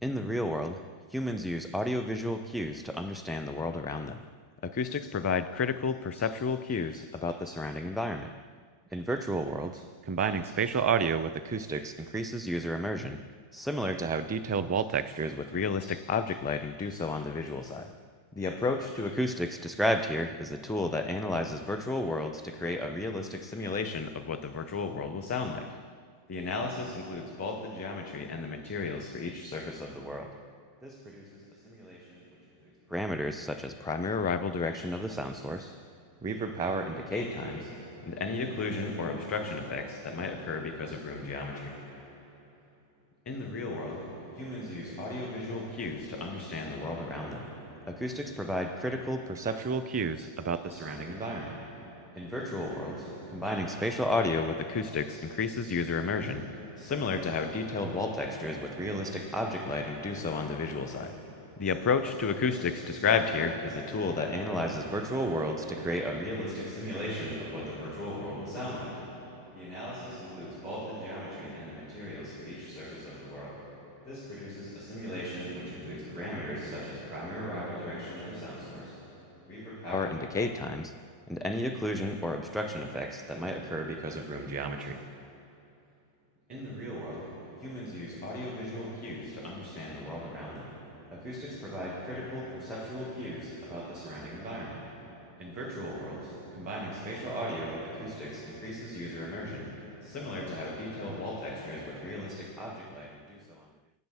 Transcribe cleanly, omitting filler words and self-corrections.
In the real world, humans use audiovisual cues to understand the world around them. Acoustics provide critical perceptual cues about the surrounding environment. In virtual worlds, combining spatial audio with acoustics increases user immersion, similar to how detailed wall textures with realistic object lighting do so on the visual side. The approach to acoustics described here is a tool that analyzes virtual worlds to create a realistic simulation of what the virtual world will sound like. The analysis includes both the geometry and the materials for each surface of the world. This produces a simulation which includes parameters such as primary arrival direction of the sound source, reverb power and decay times, and any occlusion or obstruction effects that might occur because of room geometry. In the real world, humans use audiovisual cues to understand the world around them. Acoustics provide critical perceptual cues about the surrounding environment. In virtual worlds, combining spatial audio with acoustics increases user immersion, similar to how detailed wall textures with realistic object lighting do so on the visual side. The approach to acoustics described here is a tool that analyzes virtual worlds to create a realistic simulation of what the virtual world will sound like. The analysis includes both the geometry and the materials for each surface of the world. This produces a simulation which includes parameters such as primary arrival direction of the sound source, reverb power and decay times, and any occlusion or obstruction effects that might occur because of room geometry. In the real world, humans use audiovisual cues to understand the world around them. Acoustics provide critical perceptual cues about the surrounding environment. In virtual worlds, combining spatial audio with acoustics increases user immersion, similar to how detailed wall textures with realistic object